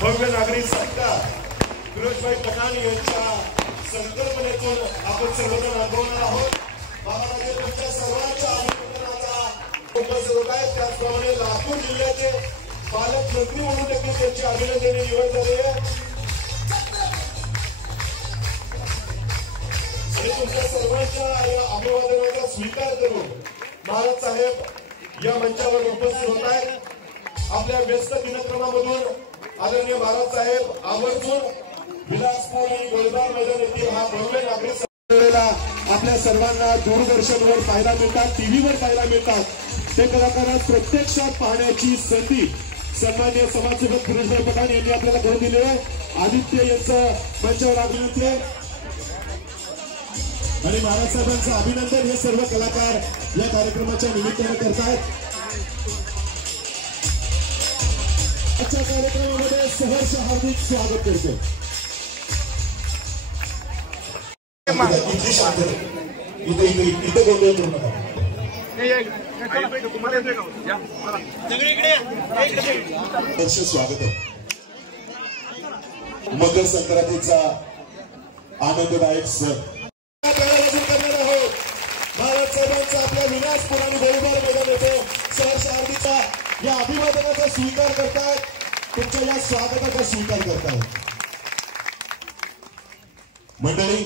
भव्य नागरी सत्कार फिरोजभाई पठाण यांच्या संकल्पनेतून आपण सर्वजण अनुभवणार आहोत। महाराष्ट्रातील तुमच्या सर्वांच्या अभिनंदनाचा उपस्थित होत आहे। त्याचप्रमाणे लातूर जिल्ह्याचे पालकमंत्री म्हणून देखील त्यांची अभिनंदने निवड झाली आहे आणि तुमच्या सर्वांच्या या अभिवादनाचा स्वीकार करून महाराज साहेब या मंचावर उपस्थित होत आहेत। आपल्या व्यस्त दिनक्रमामधून आदरणीय महाराज साहेब आवर्जून विलासपूर आणि गोलबार मैदान येथील हा भव्य नागरी सत्काराला आपल्या सर्वांना दूरदर्शनवर पाहायला मिळतात, टीव्हीवर पाहायला मिळतात। ते कलाकार प्रत्यक्षात पाहण्याची संधी सन्माननीय समाजसेवक फिरोजभाई पठाण यांनी आपल्याला करून दिली आहे। आदित्य यांचं मंचावर आगमन आहे आणि महाराज साहेबांचं अभिनंदन हे सर्व कलाकार या कार्यक्रमाच्या निमित्ताने करतात। आजच्या कार्यक्रमामध्ये सहर्ष हार्दिक स्वागत करतो। इथे गोंधळ करू नका। स्वागत मकर संक्रांतीचा आनंददायक सण करणार आहोत। महाराज साहेबांचा आपल्या विलासपूर आणि गोलबार मैदान येथे सहर्ष हार्दिकचा या अभिवादनाचा स्वीकार करतात, तुमच्या या स्वागताचा स्वीकार करतात। मंडळी,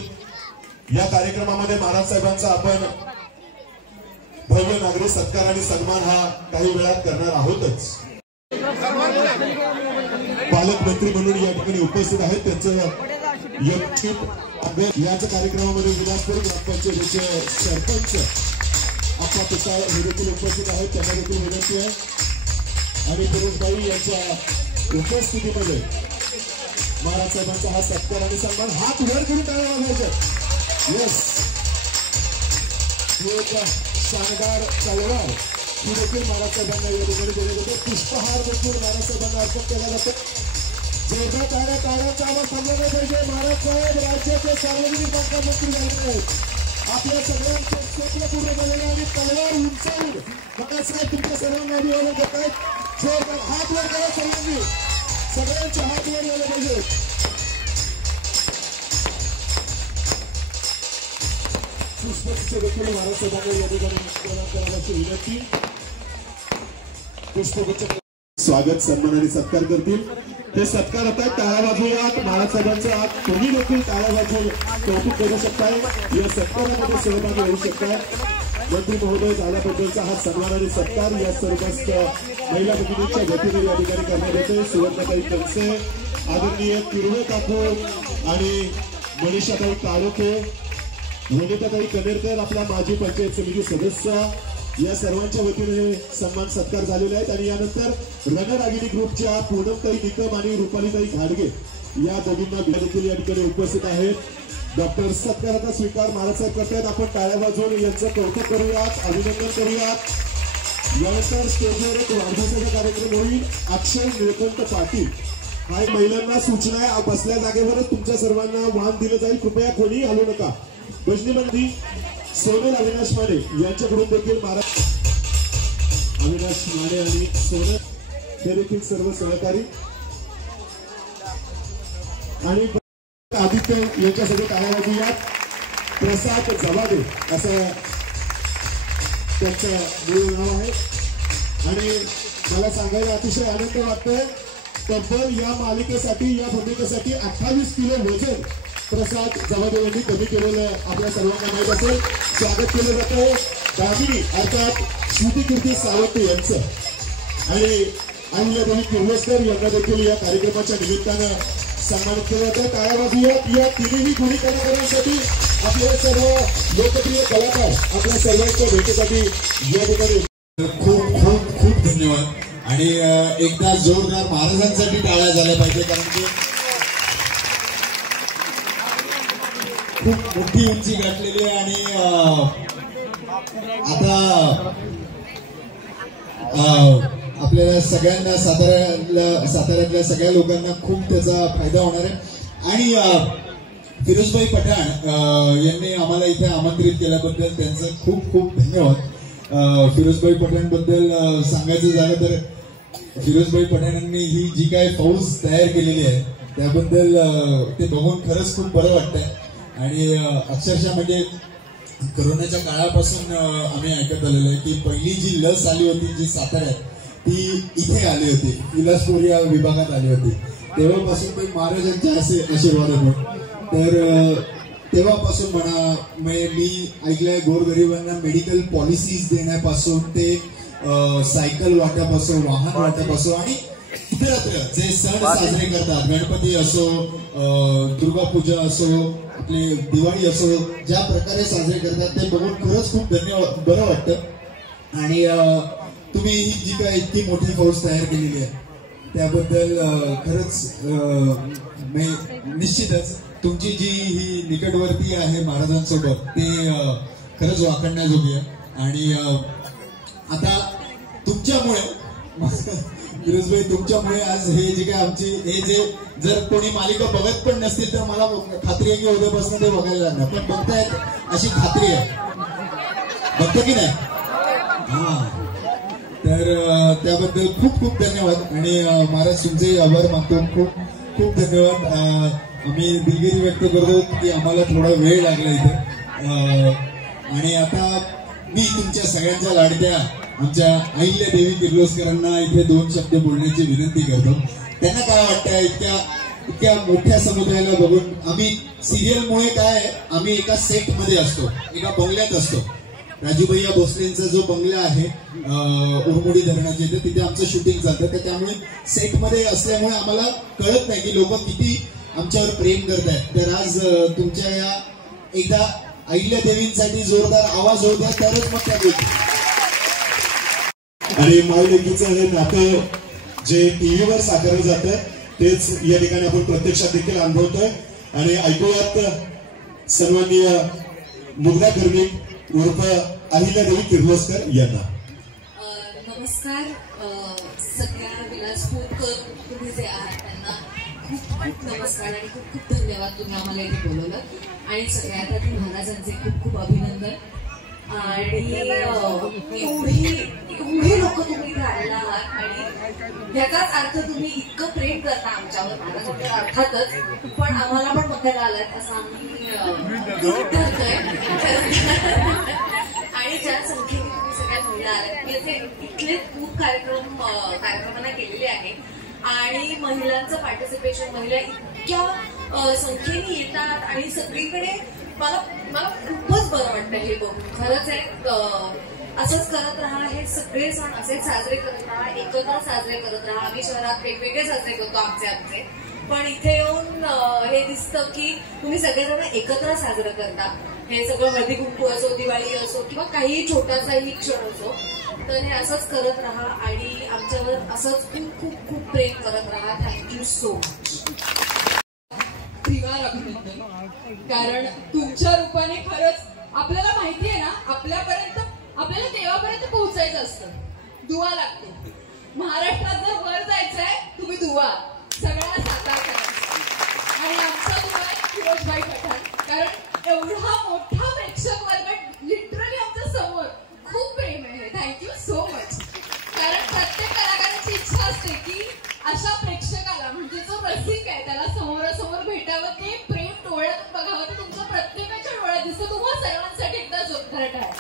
या कार्यक्रमामध्ये महाराज साहेबांचा आपण भव्य नागरी सत्कार आणि सन्मान हा काही वेळात करणार आहोतच। पालकमंत्री म्हणून या ठिकाणी उपस्थित आहेत, त्यांचं याच कार्यक्रमामध्ये विलासपूर ग्रामपंचायतीचे सरपंच आपला पिता हे देखील उपस्थित आहेत, त्यांना देखील विनंती आहे आणि फिरोजभाई यांच्या उपस्थितीमध्ये महाराज साहेबांचा हा सत्कार आणि सन्मान हात वर करून टाळ्या वाजवायचे। येस, एक शानदार तलवार ही देखील महाराज साहेबांना या ठिकाणी दिले जाते। पुष्पहार देखील महाराज साहेबांना अर्पण केला जातो। जेवढ्या टाळ्यांचा आवाज थांबला नाही पाहिजे। महाराज साहेब राज्याचे सार्वजनिक बांधकाम मंत्री झाले आहेत, आपल्या सगळ्यांचे स्वप्न पूर्ण झालेले आणि तलवार उंचावून महाराज साहेब तुमच्या सर्वांना अभिवादन करत आहेत। जोरदार हात वर करा सर्वांनी, सगळ्यांचे हात वर झाले पाहिजे। पुष्पगुच्छ देखील महाराज साहेबांना या ठिकाणी करायची विनंती। पुष्पगुच्छ स्वागत सन्मान आणि सत्कार करतील। ते सत्कार होत आहेत, टाळ्या वाजवूयात। महाराज साहेबांचा आज तुम्ही देखील टाळ्या वाजवून कौतुक करू शकताय, या सत्कारामध्ये सहभागी होऊ शकताय। मंत्री महोदय झाल्याबद्दलचा हा सन्मान आणि सत्कार या सर्व महिला भगिनींच्या वतीने या ठिकाणी करण्यात येते। सुवर्णताई कंसे, आदरणीय किरवे काकू आणि मनीषाताई काळोखे, वनिताताई कनेरकर, आपल्या माजी पंचायत समिती सदस्य, या सर्वांच्या वतीने सन्मान सत्कार झालेले आहेत। आणि यानंतर रणरागिणी ग्रुपच्या पूनमताई निकम आणि रुपालीताई घाडगे या दोघींना देखील या ठिकाणी उपस्थित आहेत। डॉक्टर सत्काराचा स्वीकार महाराज साहेब करतायत, आपण टाळ्या वाजवून यांचं कौतुक करूयात, अभिनंदन करूयात। यानंतर स्टेजवर एक वाढदिवसाचा कार्यक्रम होईल। अक्षय निळकंठ पाटील हा महिलांना सूचना आहे, बसल्या जागेवरच तुमच्या सर्वांना वाहन दिलं जाईल, कृपया कोणी हलू नका। भजनी मंत्री सोनल अविनाश माने यांच्याकडून देखील महाराज अविनाश माने आणि सोनल हे देखील सर्व सहकारी आणि आदित्य यांच्यासाठी टाळ्या वाजवूयात। प्रसाद जवादे असं त्यांचं मूळ नाव आहे आणि मला सांगायला अतिशय आनंद वाटतोय, तब्बल या मालिकेसाठी या भूमिकेसाठी 28 किलो वजन प्रसाद जवादे यांनी कमी केलेलं आपल्या सर्वांना माहीत असेल। स्वागत केलं जातं दामिनी अर्थात श्रुतिकीर्ती सावंत यांचं आणि अहिल्यादेवी किर्लोस्कर यांना देखील या कार्यक्रमाच्या निमित्तानं सन्मानित केलं जातं। टाळ्या वाजवूयात या तिन्ही गुणी कलाकारांसाठी, आपले सर्व लोकप्रिय कलाकार आपल्या सर्वांच्या भेटीसाठी या ठिकाणी खूप खूप खूप धन्यवाद। आणि एकदा जोरदार महाराजांसाठी टाळ्या झाल्या पाहिजे, कारण की खूप मोठी उंची गाठलेली आहे आणि आता आपल्याला सगळ्यांना साताऱ्यातल्या सगळ्या लोकांना खूप त्याचा फायदा होणार आहे। आणि फिरोजभाई पठाण यांनी आम्हाला इथे आमंत्रित केल्याबद्दल त्यांचं खूप खूप धन्यवाद। फिरोजभाई पठाण बद्दल सांगायचं झालं तर फिरोजभाई पठाणांनी ही जी काय फौज तयार केलेली आहे त्याबद्दल ते बघून खरंच खूप बरं वाटतंय आणि अक्षरशः म्हणजे करोनाच्या काळापासून आम्ही ऐकत आलेलो आहे की पहिली जी लस आली होती जी साताऱ्यात ती इथे आली होती, विलासपूर या विभागात आली होती. तेव्हापासून ते महाराजांचे असे आशीर्वाद होते. तर तेव्हापासून म्हणा मी ऐकलंय गोरगरिबांना मेडिकल पॉलिसीज देण्यापासून ते सायकल वाट्यापासून वाहन वाट्यापासून आणि इतरत्र जे सण साजरे करतात, गणपती असो, दुर्गा पूजा असो, आपले दिवाळी असो, ज्या प्रकारे साजरे करतात ते बघून खरंच खूप धन्यवाद, बरं वाटतं. आणि तुम्ही ही जी काय इतकी मोठी फौज तयार केलेली आहे त्याबद्दल खरंच निश्चितच तुमची जी ही निकटवर्ती आहे महाराजांसोबत ते खरंच वाखाणण्याजोगी आहे. आणि आता तुमच्यामुळे फिरोजभाई तुमच्यामुळे आज हे जे काय आमची हे जे जर कोणी मालिका बघत पण नसतील तर मला खात्री आहे की उद्यापासून ते बघायला लागणार, पण बघतायत अशी खात्री आहे. बघतो की नाही? हा, तर त्याबद्दल खूप खूप धन्यवाद आणि महाराज तुमचे आभार मानतो. खूप खूप धन्यवाद. आम्ही दिलगिरी व्यक्त करतो की आम्हाला थोडा वेळ लागला इथे. आणि आता मी तुमच्या सगळ्यांच्या लाडक्या आमच्या अहिल्यादेवी किर्लोस्करांना इथे 2 शब्द बोलण्याची विनंती करतो. त्यांना काय वाटतं इतक्या मोठ्या समुदायाला बघून? आम्ही सिरियलमुळे काय आम्ही एका सेटमध्ये असतो, एका बंगल्यात असतो. राजूभैया भोसलेंचा जो बंगला आहे उरमोडी धरणाच्या इथे, तिथे आमचं शूटिंग चालतं. तर त्यामुळे सेटमध्ये असल्यामुळे आम्हाला कळत नाही की लोक किती आमच्यावर प्रेम करत आहेत. तर आज तुमच्या या एकदा अहिल्यादेवींसाठी जोरदार आवाज होऊ द्या तरच मग त्या गोष्टी. आणि माऊलेकीचं हे नातं जे टीव्हीवर साकारलं जातं तेच या ठिकाणी आपण प्रत्यक्षात देखील अनुभवतोय. आणि ऐकूयात सन्माननीय मुग्धा कर्णिक उर्फ अहिल्यादेवी किर्लोस्कर यांना. नमस्कार. सगळ्या विलासपूरकर तुम्ही जे आहात त्यांना खूप खूप नमस्कार आणि खूप खूप धन्यवाद. तुम्ही आम्हाला इथे बोलवलं आणि सगळ्यात आधी महाराजांचे खूप खूप अभिनंदन. आणि एवढे लोक तुम्ही इथे आलेला आहात आणि याचाच अर्थ तुम्ही इतकं प्रेम करता आमच्यावर, महाराजांवर अर्थातच, पण आम्हाला पण बघायला आलात असं आम्ही धरतोय. आणि ज्या संख्येने तुम्ही सगळ्या महिला आलात मी असे इथले खूप कार्यक्रमांना केलेले आहेत आणि महिलांचं पार्टिसिपेशन, महिला इतक्या संख्येने येतात आणि सगळीकडे मला खूपच बरं वाटतं हे बघून. खरंच आहे, असंच करत राहा. हे सगळे सण असेच साजरे करत राहा, एकत्र साजरे करत राहा. आम्ही शहरात वेगवेगळे साजरे करतो आमचे, पण इथे येऊन हे दिसतं की तुम्ही सगळेजण एकत्र साजरं करता. हे सगळं हळदी कुंकू असो, दिवाळी असो किंवा काही छोटासाही क्षण असो, तर हे असंच करत राहा आणि आमच्यावर असंच खूप खूप खूप प्रेम करत राहा. Thank you so much. त्रिवार अभिनंदन. कारण तुमच्या रूपाने खरंच आपल्याला माहिती आहे ना, आपल्याला देवापर्यंत पोहोचायचं असतं, दुवा लागतो. महाराष्ट्रात जर वर जायचंय तुम्ही दुवा सगळ्यांना साकार करायचा आणि आमचा दुवा आहे फिरोजभाई पठाण. कारण एवढा मोठा प्रेक्षक वर्ग लिटरली आमच्या समोर, खूप प्रेम आहे. Thank you so much. कारण प्रत्येक कलाकाराची इच्छा असते की अशा प्रेक्षकाला, म्हणजे जो रसिक आहे त्याला समोरासमोर भेटावं, ते प्रेम डोळ्यात बघावं. ते तुमच्या प्रत्येकाच्या डोळ्यात दिसतं. तुम्हाला सर्वांसाठी एकदा जोरदार टाळ्या.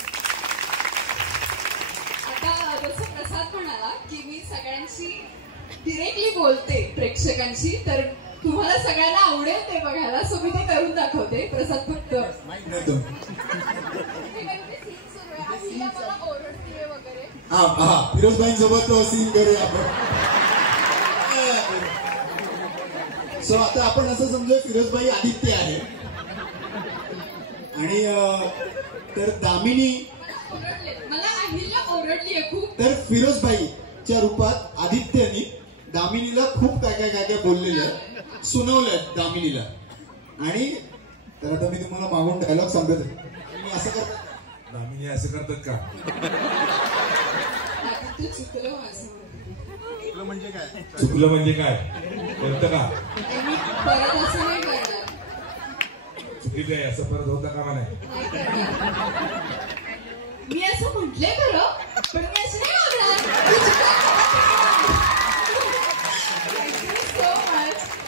आता जसं प्रसाद म्हणाला की मी सगळ्यांशी डिरेक्टली बोलते प्रेक्षकांशी, तर तुम्हाला सगळ्यांना आवडेल ते बघायला, सो मी ते करून दाखवते. प्रसाद फक्त ओरडतीये वगैरे. फिरोजभाईंसोबत तो सीन करूया आपण. सो आता आपण असं समजूया फिरोजभाई आदित्य आहे आणि तर दामिनी, मला अहिल्या ओरडलीये खूप. तर फिरोजभाईच्या रूपात आदित्यनी दामिनीला खूप काय काय बोललेलं आहे, सुनावलंय दामिनीला. आणि तर आता मी तुम्हाला मागून डायलॉग सांगत आहे. मी असं करतात, दामिनी असं करतात का? चुकलं माझं. चुकलं म्हणजे काय करतं का? मी परत असं नाही करणार. चुकीचं आहे असं परत होतं का? नाही मी असं म्हटलंय खरं, पण मी असं नाही वागणार.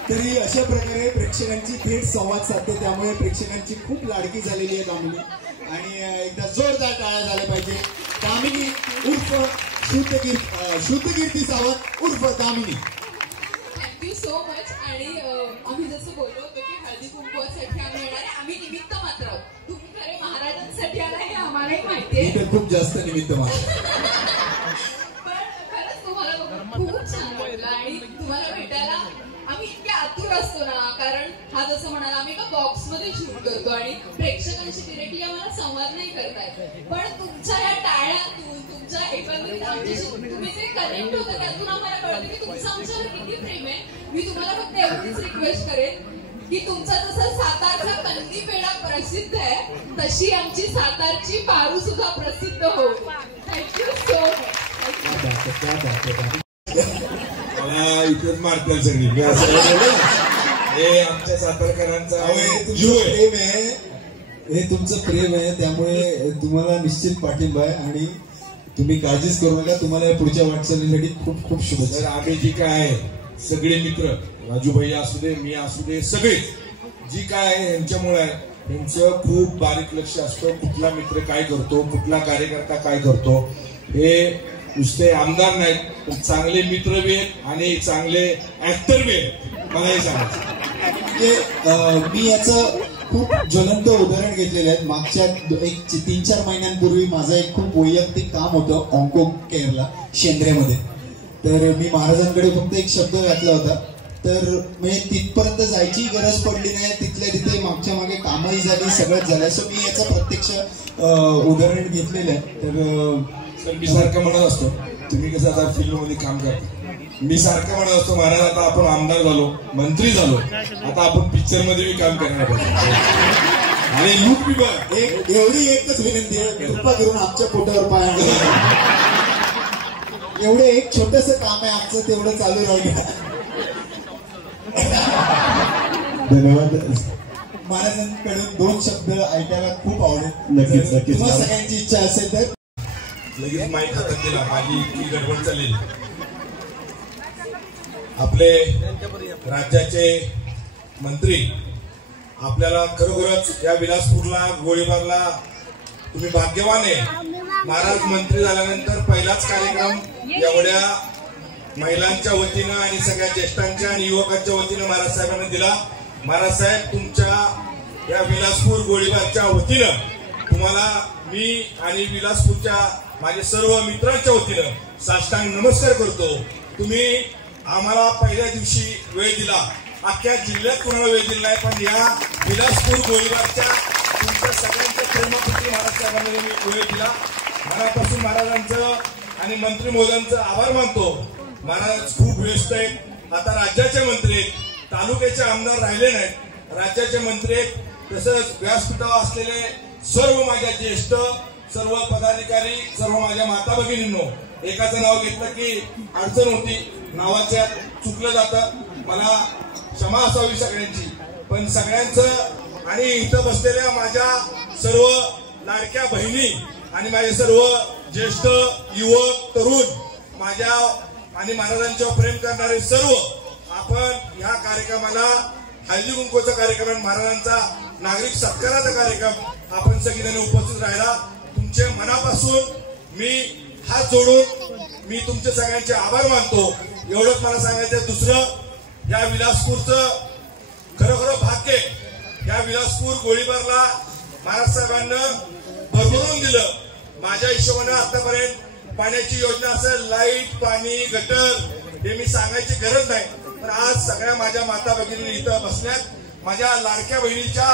तरी अशा प्रकारे प्रेक्षकांची थेट संवाद साधते, त्यामुळे प्रेक्षकांची खूप लाडकी झालेली आहे दामिनी. आणि एकदा जोरदार टाळ्या झाल्या पाहिजे. दामिनी उर्फ शुद्धकीर्ती सावंत उर्फ दामिनी. Thank you so much. आणि आम्ही जसं बोललो होतो की हळदी कुंकवासाठी आम्ही येणार आहे, आम्ही निमित्त मात्र आहोत. तुम्ही खरे महाराजांसाठी आला हे आम्हालाही माहितीये. इथे खूप जास्त निमित्त मात्र. पण खरंच तुम्हाला बघून खूप छान वाटलं आणि तुम्हाला भेटायला आम्ही इतके आतुर असतो ना, कारण हा जसं म्हणाला आम्ही एका बॉक्स मध्ये शूट करतो आणि प्रेक्षकांशी डिरेक्टली आम्हाला संवाद नाही करता येत. पण तुमच्या या टाळ्यातून, तुमच्या एकंदरीत आमच्याशी तुम्ही जे कनेक्ट होतं त्यातून आम्हाला कळतं की तुमचं आमच्यावर किती प्रेम आहे. मी तुम्हाला फक्त एवढीच रिक्वेस्ट करेन की तुमचा जसं सातारचा कंदी पेढा प्रसिद्ध आहे, तशी आमची सातारची पारू सुद्धा प्रसिद्ध होईल. Thank you so much. मला इथेच मारतात सगळी. मी असं हे आमच्या सातारकरांचा जीव आहे. प्रेम आहे, हे तुमचं प्रेम आहे, त्यामुळे तुम्हाला निश्चित पाठिंबा आहे आणि तुम्ही काळजीच करू नका. तुम्हाला पुढच्या वाटचालीसाठी खूप खूप शुभेच्छा. तर आम्ही जी काय आहे सगळे मित्र, राजू भैया असू दे, मी असू दे, सगळे जी काय आहे यांच्यामुळे आहे. यांचं खूप बारीक लक्ष असतं, कुठला मित्र काय करतो, कुठला कार्यकर्ता काय करतो. हे नुसते आमदार नाहीत, पण चांगले मित्र बी आहेत आणि चांगले ऍक्टर बी आहेत. मला हे सांगायचं म्हणजे मी याचं खूप ज्वलंत उदाहरण घेतलेलं आहे. मागच्या 3-4 महिन्यांपूर्वी माझं एक खूप वैयक्तिक काम होतं ऑन्को केअरला शेंद्रेमध्ये. तर मी महाराजांकडे फक्त एक शब्द घातला होता, तर म्हणजे तिथपर्यंत जायची गरज पडली नाही. तिथल्या तिथे मागच्या मागे कामही झाली, सगळंच झालं. सो मी याचं प्रत्यक्ष उदाहरण घेतलेलं आहे. तर मी सारखं म्हणत असतो, तुम्ही कसं आता फिल्म मध्ये काम करता, मी सारखं म्हणत असतो महाराज आता आपण आमदार झालो, मंत्री झालो, आता आपण पिक्चर मध्ये बी काम करणार पाहिजे. आणि लूक बी बघ. एवढी एकच विनंती आहे, कृपा करून आमच्या पोटावर पाय. एवढं एक छोटस काम आहे आमचं, तेवढं चालू राहू द्या. धन्यवाद. महाराजांकडून 2 शब्द ऐकायला खूप आवडेल. नक्कीच नक्कीच. तुम्हाला सगळ्यांची इच्छा असेल तर लगेच माईक हातात दिला. माझी इतकी गडबड चाललेली. आपले राज्याचे मंत्री, आपल्याला खरोखरच या विलासपूरला, गोळीबारला तुम्ही भाग्यवान आहे. महाराज मंत्री झाल्यानंतर पहिलाच कार्यक्रम एवढ्या महिलांच्या वतीनं आणि सगळ्या ज्येष्ठांच्या आणि युवकांच्या वतीनं महाराज साहेबांना दिला. महाराज साहेब, तुमच्या या विलासपूर गोळीबारच्या वतीनं तुम्हाला मी आणि विलासपूरच्या माझे सर्व मित्रांच्या वतीनं साष्टांग नमस्कार करतो. तुम्ही आम्हाला पहिल्या दिवशी वेळ दिला, अख्ख्या जिल्ह्यात कुणाला वेळ दिला नाही, पण या विलासपूर गोळीबारच्या तुमच्या सगळ्यांच्या प्रेमापोटी महाराज साहेबांनी वेळ दिला. मनापासून महाराजांचं आणि मंत्री महोदयांचं आभार मानतो. महाराज खूप व्यस्त आहेत, आता राज्याचे मंत्री आहेत, तालुक्याचे आमदार राहिले नाहीत, राज्याचे मंत्री आहेत. तसंच व्यासपीठावर असलेले सर्व माझ्या ज्येष्ठ, सर्व पदाधिकारी, सर्व माझ्या माता भगिनींनो, एकाचं नाव घेतलं की अडचण होती, नावाच्या चुकलं जातं, मला क्षमा असावी सगळ्यांची. पण सगळ्यांचं आणि इथं बसलेल्या माझ्या सर्व लाडक्या बहिणी आणि माझे सर्व ज्येष्ठ युवक, तरुण, माझ्या आणि महाराजांच्यावर प्रेम करणारे सर्व, आपण या कार्यक्रमाला हळदी कुंकूचा कार्यक्रम, महाराजांचा नागरिक सत्काराचा कार्यक्रम आपण सगळीजण उपस्थित राहिला. तुमचे मनापासून मी हात जोडून मी तुमचे सगळ्यांचे आभार मानतो. एवढंच मला सांगायचं. दुसरं, या विलासपूरचं खरोखर भाग्य, या विलासपूर गोळीबारला महाराज साहेबांना भरभरून दिलं. माझ्या हिशोबाने आतापर्यंत पाण्याची योजना असेल, लाईट, पाणी, गटर, हे मी सांगायची गरज नाही. पण आज सगळ्या माझ्या माता भगिनी इथं बसल्यात, माझ्या लाडक्या बहिणीच्या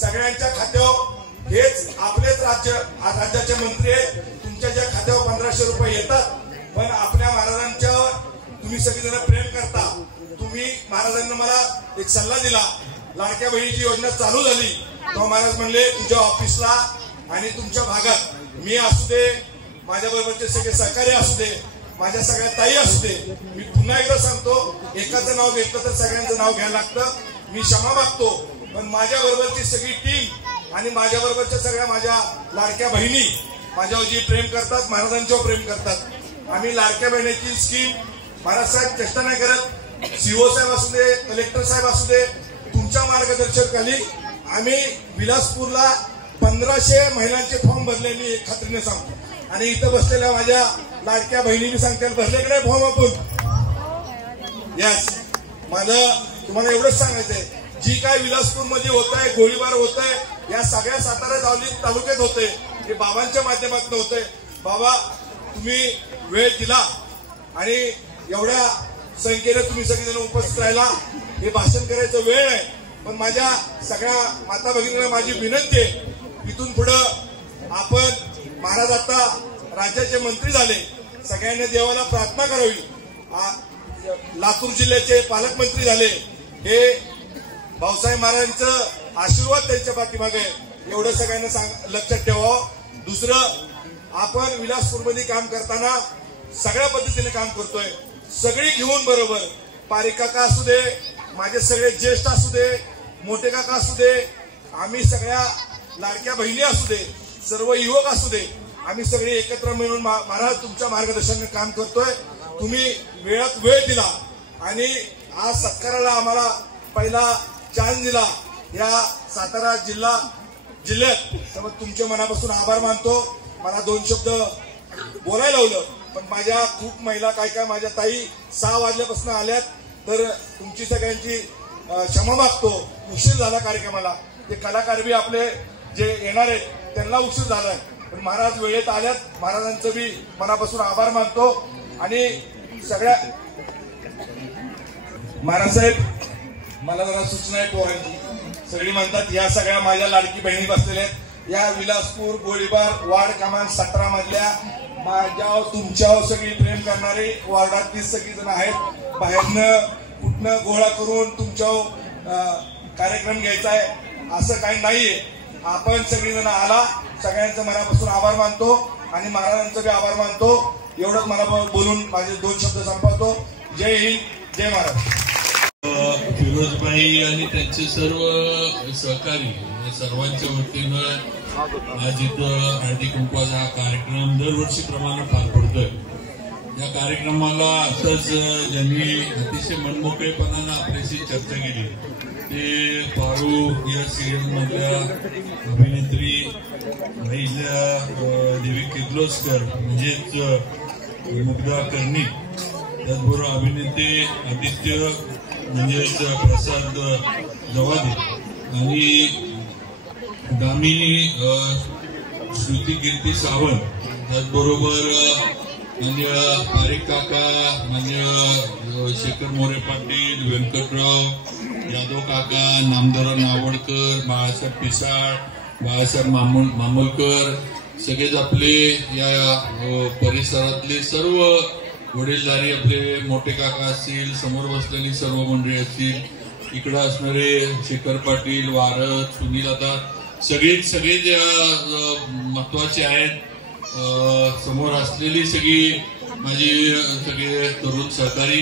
सगळ्यांच्या खात्यावर हेच आपलेच राज्याचे मंत्री आहेत. तुमच्या ज्या खात्यावर 1500 रुपये येतात, पण आपल्या महाराजांच्यावर तुम्ही सगळेजण प्रेम करता. तुम्ही महाराजांना मला एक सल्ला दिला, लाडक्या बहिणीची योजना चालू झाली तेव्हा महाराज म्हणले तुझ्या ऑफिसला आणि तुमच्या भागात मी असू दे, माझ्या बरोबरचे सगळे सहकारी असू दे, माझ्या सगळ्या ताई असू दे, मी पुन्हा एकदा सांगतो, एकाचं नाव घेतलं तर सगळ्यांचं नाव घ्यायला लागतं. मी क्षमा मागतो, पण माझ्या बरोबरची सगळी टीम आणि माझ्या बरोबरच्या सगळ्या माझ्या लाडक्या बहिणी माझ्यावर जी प्रेम करतात, महाराजांच्यावर प्रेम करतात. आम्ही लाडक्या बहिणीची स्कीम महाराज साहेब चेष्टा नाही करत. सीओ साहेब असू दे, कलेक्टर साहेब असू दे, तुमच्या मार्गदर्शनाखाली आम्ही विलासपूरला 1500 महिलांचे फॉर्म भरले, मी एक खात्रीने सांगतो. आणि इथं बसलेल्या माझ्या लाडक्या बहिणींनी सांगते भरले की नाही फॉर्म आपण? यस. माझं तुम्हाला एवढंच सांगायचंय, जी काय विलासपूरमध्ये होत आहे, गोळीबार होत आहे, या सगळ्या सातारा तालुक्यात होते, हे बाबांच्या माध्यमातून होतंय. बाबा तुम्ही वेळ दिला आणि एवढ्या संख्येने तुम्ही सगळेजण उपस्थित राहिला. हे भाषण करायचं वेळ आहे, पण माझ्या सगळ्या माता भगिनींना माझी विनंती आहे, इथून पुढं आपण, महाराज आता राज्याचे मंत्री झाले, सगळ्यांनी देवाला प्रार्थना करावी. लातूर जिल्ह्याचे पालकमंत्री झाले, हे भाऊसाहेब महाराजांचं आशीर्वाद त्यांच्या पाठीमागे, एवढं सगळ्यांना लक्षात ठेवावं. दुसरं, आपण विलासपूरमध्ये काम करताना सगळ्या पद्धतीने काम करतोय, सगळी घेऊन बरोबर. पारिक काका असू दे, माझे सगळे ज्येष्ठ असू दे, मोठे काका असू दे, आम्ही सगळ्या लाडक्या बहिणी असू दे, सर्व युवक असू दे, आम्ही सगळे एकत्र मिळून महाराज तुमच्या मार्गदर्शनाने काम करतोय. तुम्ही वेळात वेळ दिला आणि आज सत्काराला आम्हाला पहिला चान्स दिला या सातारा जिल्ह्यात, तर तुमच्या मनापासून आभार मानतो. मला 2 शब्द बोलायला लावलं, पण माझ्या खूप महिला काय माझ्या ताई 6 वाजल्यापासून आल्यात, तर तुमची सगळ्यांची क्षमा मागतो. उशीर झाला कार्यक्रमाला. ते कलाकार बी आपले जे येणार आहेत त्यांना उशीर झालाय, पण महाराज वेळेत आल्यात. महाराजांचं बी मनापासून आभार मानतो. आणि सगळ्या महाराजसाहेब, मला जरा सूचना आहे पोरांची. सगळी म्हणतात या सगळ्या माझ्या लाडकी बहिणी बसलेल्या आहेत, या विलासपूर गोळीबार वार्ड क्रमांक 17 मधल्या माझ्यावर तुमच्यावर सगळी प्रेम करणारे वार्डातली सगळी जण आहेत. बाहेरनं कुठनं गोळा करून तुमच्यावर कार्यक्रम घ्यायचा आहे असं काही नाहीये. आपण सगळीजण आला, सगळ्यांचं मनापासून आभार मानतो आणि महाराजांचा बी आभार मानतो. एवढंच मला बोलून माझे 2 शब्द संपवतो. जय हिंद, जय महाराज. फिरोजबाई आणि त्यांचे सर्व सहकारी सर्वांच्या वतीनं आज इथं हळदी कुंकवाचा हा कार्यक्रम दरवर्षीप्रमाणे पार पडतोय. या कार्यक्रमाला आताच ज्यांनी अतिशय मनमोकळेपणानं आपल्याशी चर्चा केली ते पारू या सिरियल मधल्या अभिनेत्री महिला देवी किर्लोस्कर म्हणजेच मुग्धा कर्णिक, त्याचबरोबर अभिनेते आदित्य म्हणजेच प्रसाद जवादी आणि दामिनी श्रुती कीर्ती सावंत, त्याचबरोबर मान्य पारिक काका, मान्य शेखर मोरे पाटील, व्यंकटराव यादव काका, नामदार नावडकर, बाळासाहेब पिसाळ, बाळासाहेब मामोलकर, सगळेच आपले या परिसरातले सर्व वडीलधारी आपले मोठे काका असतील, समोर बसलेली सर्व मंडळी असतील, इकडे असणारे शेखर पाटील, वारद, सुनील, आता सगळेच महत्वाचे आहेत. समोर असलेली सगळी माझी सगळे तरुण सहकारी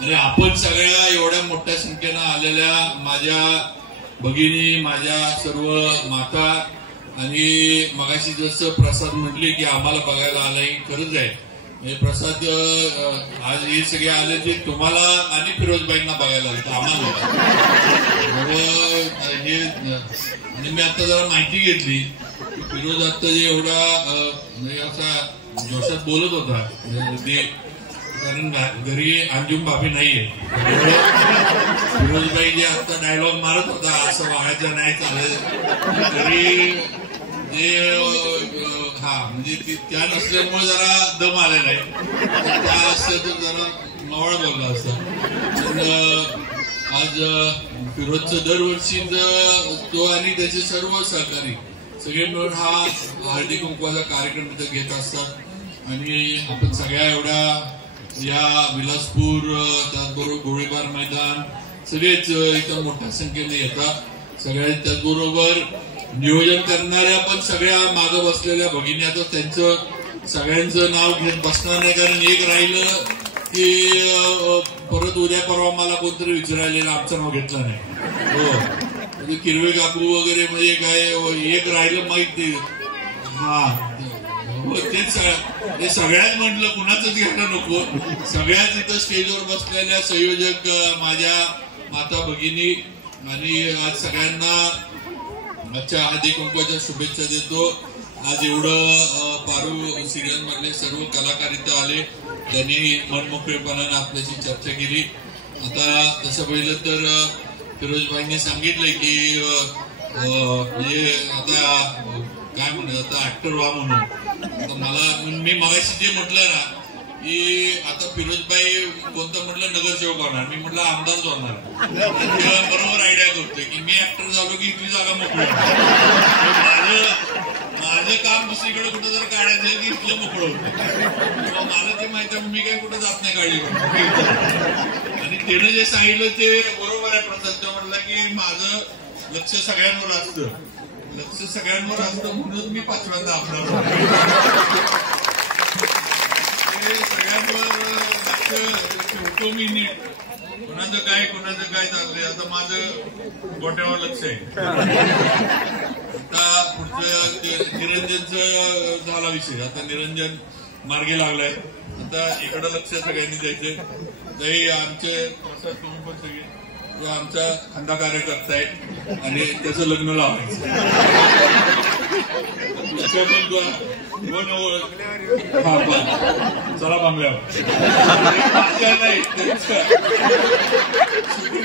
आणि आपण सगळ्या एवढ्या मोठ्या संख्येनं आलेल्या माझ्या भगिनी, माझ्या सर्व माता आणि मगाशी जसं प्रसाद म्हटले की आम्हाला बघायला आलाय, खरंच आहे. हे प्रसाद आज हे सगळे आले ते तुम्हाला आणि फिरोजबाईंना बघायला आले, आम्हाला हे. आणि मी आता जरा माहिती घेतली की फिरोज आता जे एवढा म्हणजे असा जोशात बोलत होता ते, कारण घरी अंजुम भाभी नाहीये. फिरोजबाई जे आता डायलॉग मारत होता असं वागायचं नाही चालत घरी, ते म्हणजे त्या नसल्यामुळे जरा दम आलेला आहे. त्या असतं तर जरा मवाळ बोलला असता. आज फिरोजचं दरवर्षी तो आणि त्याचे सर्व सहकारी सगळे मिळून हा हळदी कुंकवाचा कार्यक्रम तिथं घेत असतात. आणि आपण सगळ्या एवढ्या या विलासपूर, त्याचबरोबर गोळीबार मैदान सगळेच इथं मोठ्या संख्येने येतात. सगळ्या त्याचबरोबर नियोजन करणाऱ्या पण सगळ्या मागं बसलेल्या भगिनी, आता त्यांचं सगळ्यांचं नाव घेत बसणार नाही, कारण एक राहिलं की परत उद्या परवा मला कोणतरी विचारायला आमचं नाव घेतलं नाही. हो, म्हणजे किरवे काकू वगैरे, म्हणजे काय एक राहिलं माहित नाही. ते सगळ्यात म्हटलं कुणाचंच घ्यायला नको. सगळ्याच इथं स्टेजवर बसलेल्या संयोजक माझ्या माता भगिनी आणि आज सगळ्यांना आजच्या हळदी कुंकवाच्या शुभेच्छा देतो. आज एवढं पारू सिरियल मधले सर्व कलाकार इथं आले, त्यांनी मनमोकळेपणाने आपल्याशी चर्चा केली. आता तसं पाहिलं तर फिरोजभाईंनी सांगितलंय की म्हणजे आता काय म्हणत आता ऍक्टर व्हा म्हणून. आता मला मी मगाशी जे म्हटलं ना की आता फिरोजभाई कोणतं म्हटलं नगरसेवक होणार, मी म्हटलं आमदारच होणार. तेव्हा बरोबर आयडिया करतोय की मी ऍक्टर झालो की इथली जागा मोकळी. माझं काम दुसरीकडे कुठं जर काढायचं की इथलं मोकळं होतं. मला ते माहिती आहे, मी काही कुठं जात नाही गाडी. आणि त्यानं जे सांगितलं ते बरोबर आहे. प्रसाद म्हटलं की माझं लक्ष सगळ्यांवर असतं, लक्ष सगळ्यांवर असतं म्हणून मी पाचव्यांदा आमदार. सगळ्यांवर लक्ष ठेवतो मी नीट. कोणाचं काय चाललंय आता माझं गोट्यावर लक्ष आहे. आता पुढचं निरंजनचं झाला विषय. आता निरंजन मार्गी लागलाय. आता इकडं लक्ष सगळ्यांनी द्यायचंय. जरी आमचे प्रसाद तुम्ही पण सगळे तो आमचा खंदा कार्यकर्ता आहे आणि त्याचं लग्न लावायचं. चला बांगल्यावर नाही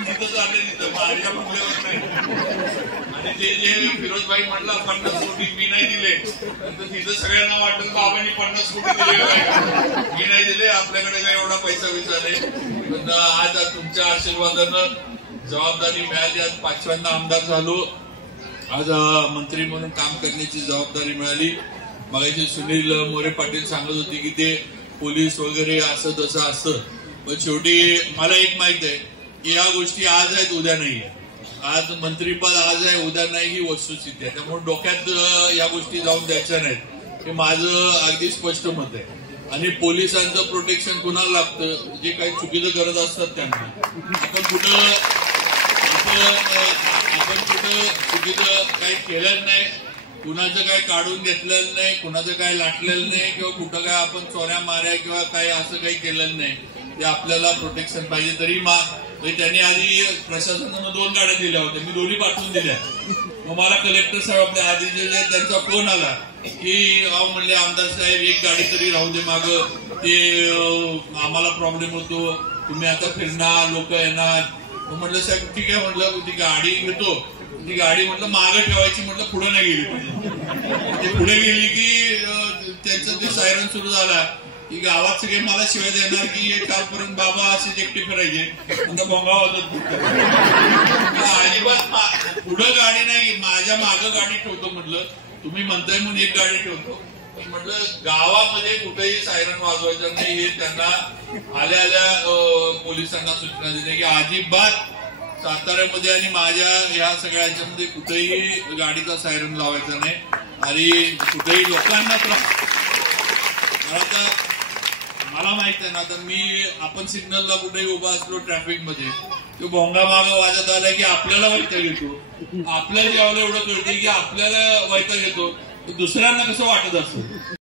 तिथं चालले तिथं माझ्या बांगल्यावर नाही. आणि ते जे फिरोजभाई म्हटलं 50 कोटी मी नाही दिले तर तिथं सगळ्यांना वाटलं बाबांनी 50 कोटी दिले मी नाही दिले, आपल्याकडे काय एवढा पैसा नाही. पण आज तुमच्या आशीर्वादानं जबाबदारी मिळाली. आज पाचव्यांदा आमदार झालो. आज मंत्री म्हणून काम करण्याची जबाबदारी मिळाली. मगाशी सुनील मोरे पाटील सांगत होते की ते पोलीस वगैरे असं तसं असतं, पण शेवटी मला एक माहित आहे की या गोष्टी आज आहेत उद्या नाही. आज मंत्रीपद आज आहे उद्या नाही ही वस्तुस्थिती आहे. त्यामुळे डोक्यात या गोष्टी जाऊन द्यायच्या नाहीत हे माझं अगदी स्पष्ट मत आहे. आणि पोलिसांचं प्रोटेक्शन कुणाला लागतं, जे काही चुकीचं करत असतात त्यांना. आपण कुठं चुकीचं काही केलेलं नाही, कुणाचं काय काढून घेतलेलं नाही, कुणाचं काय लाटलेलं नाही किंवा कुठं काय आपण चोऱ्या माऱ्या किंवा काही असं काही केलेलं नाही. ते आपल्याला प्रोटेक्शन पाहिजे. तरी त्यांनी आधी प्रशासनानं 2 गाड्या दिल्या होत्या, मी दोन्ही पाठवून दिल्या. मग मला कलेक्टर साहेब आपल्या आधी जे त्यांचा फोन आला की म्हणले आमदार साहेब एक गाडी तरी राहू दे माग, ते आम्हाला प्रॉब्लेम होतो, तुम्ही आता फिरणार लोक येणार. मग म्हटलं साहेब ठीक आहे, म्हटलं ती गाडी घेतो. ती गाडी म्हटलं मागं ठेवायची, म्हटलं पुढे नाही गेली. ते पुढे गेली की त्यांचं ते सायरन सुरू झाला की गावात सगळे मला शिवाय देणार की कालपर्यंत बाबा असेच एकटे फिरायचे आता बोंगा वाजत. अजिबात पुढं गाडी नाही, माझ्या मागं गाडी ठेवतो. म्हटलं तुम्ही म्हणताय म्हणून एक गाडी ठेवतो. म्हटलं गावामध्ये कुठेही सायरन वाजवायचं नाही हे त्यांना आल्या पोलिसांना सूचना दिली की अजिबात साताऱ्यामध्ये आणि माझ्या या सगळ्या ह्याच्यामध्ये कुठेही गाडीचा सायरन लावायचा नाही आणि कुठेही लोकांना आता मला माहित आहे ना. आता आपण सिग्नलला कुठेही उभा असलो ट्रॅफिक मध्ये, तो भोंगा मागं वाजत आला की आपल्याला वैताग येतो. आपल्याला जेव्हा एवढं कळते की आपल्याला वैताग येतो, दुसऱ्यांना कसं वाटत असतं.